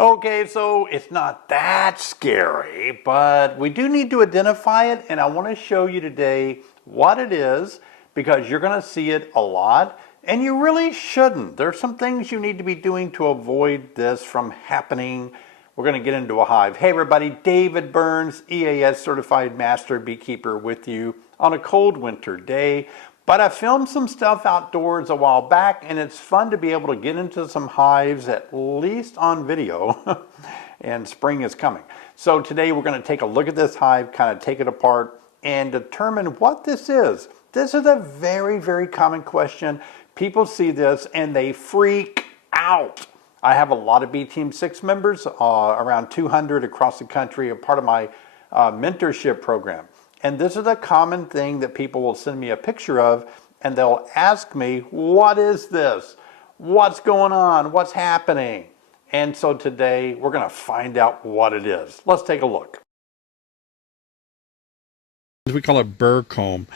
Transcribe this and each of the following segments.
Okay, so it's not that scary, but we do need to identify it, and I want to show you today what it is because you're going to see it a lot, and you really shouldn't. There's some things you need to be doing to avoid this from happening. We're going to get into a hive. Hey everybody, David Burns, EAS Certified Master Beekeeper with you on a cold winter day. But I filmed some stuff outdoors a while back, and it's fun to be able to get into some hives, at least on video, and spring is coming. So today we're going to take a look at this hive, kind of take it apart, and determine what this is. This is a very, very common question. People see this and they freak out. I have a lot of Bee Team 6 members, around 200 across the country, a part of my mentorship program. And this is a common thing that people will send me a picture of, and they'll ask me, what is this? What's going on? What's happening? And so today we're going to find out what it is. Let's take a look. We call it burr comb.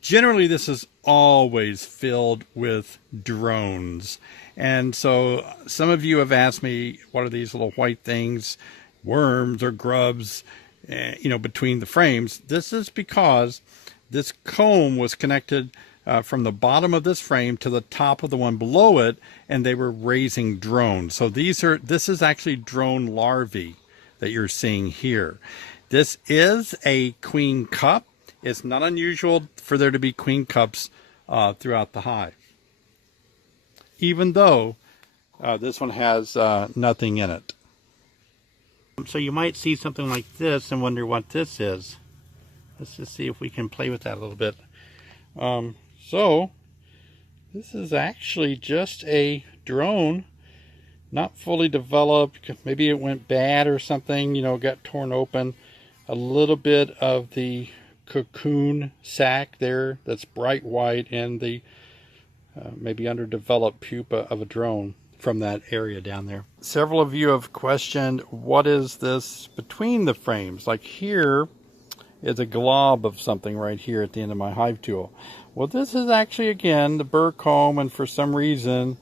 Generally, this is always filled with drones. And so some of you have asked me, what are these little white things, worms or grubs, between the frames? This is because this comb was connected from the bottom of this frame to the top of the one below it, and they were raising drones. So this is actually drone larvae that you're seeing here. This is a queen cup. It's not unusual for there to be queen cups throughout the hive, even though this one has nothing in it. So you might see something like this and wonder what this is. Let's just see if we can play with that a little bit. So this is actually just a drone, not fully developed. Maybe it went bad or something, got torn open. A little bit of the cocoon sac there that's bright white, and the maybe underdeveloped pupa of a drone from that area down there. Several of you have questioned, what is this between the frames? Like here is a glob of something right here at the end of my hive tool. Well, this is actually, again, the burr comb, and for some reason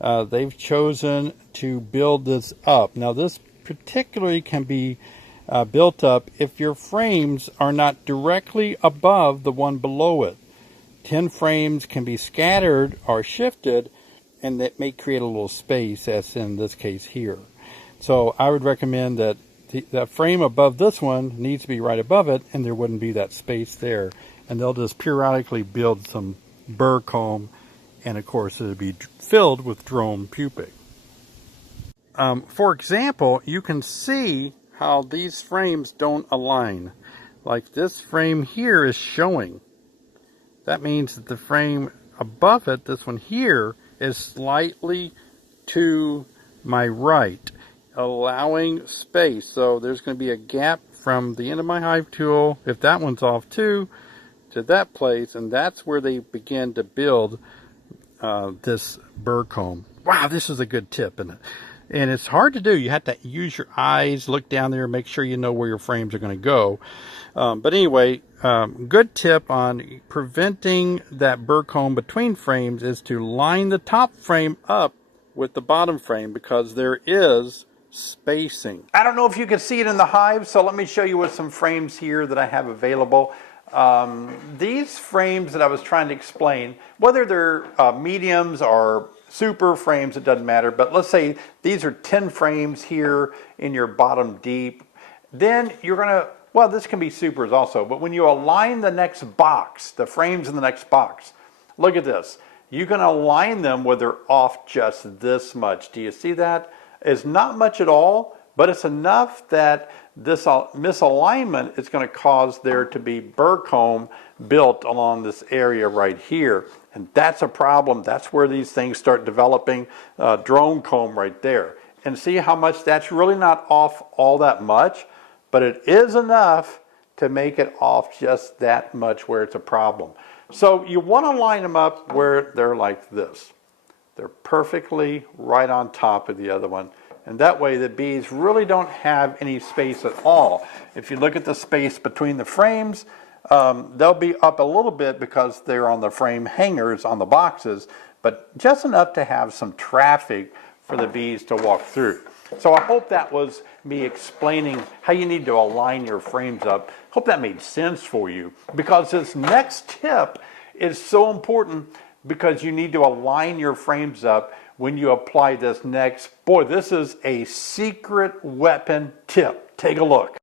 they've chosen to build this up. Now this particularly can be built up if your frames are not directly above the one below it. 10 frames can be scattered or shifted, and that may create a little space, as in this case here. So I would recommend that that frame above this one needs to be right above it, and there wouldn't be that space there. And they'll just periodically build some burr comb, and of course it'll be filled with drone pupae. For example, you can see how these frames don't align. Like this frame here is showing. That means that the frame above it, this one here, is slightly to my right, allowing space. So there's going to be a gap from the end of my hive tool, if that one's off too, to that place, and that's where they begin to build this burr comb. Wow, this is a good tip, isn't it? And it's hard to do. You have to use your eyes, look down there, make sure you know where your frames are going to go. But anyway, good tip on preventing that burr comb between frames is to line the top frame up with the bottom frame, because there is spacing. I don't know if you can see it in the hive, so let me show you with some frames here that I have available. These frames that I was trying to explain, whether they're mediums or super frames, it doesn't matter, but let's say these are 10 frames here in your bottom deep. Then you're going to, well, this can be supers also, but when you align the next box, the frames in the next box, look at this. You can align them where they're off just this much. Do you see that? It's not much at all, but it's enough that this misalignment is going to cause there to be burr comb built along this area right here. And that's a problem. That's where these things start developing drone comb right there. And see how much that's really not off all that much, but it is enough to make it off just that much where it's a problem. So you want to line them up where they're like this. They're perfectly right on top of the other one. And that way the bees really don't have any space at all. If you look at the space between the frames, they'll be up a little bit because they're on the frame hangers on the boxes, but just enough to have some traffic for the bees to walk through. So I hope that was me explaining how you need to align your frames up. Hope that made sense for you, because this next tip is so important, because you need to align your frames up when you apply this next. Boy, this is a secret weapon tip. Take a look.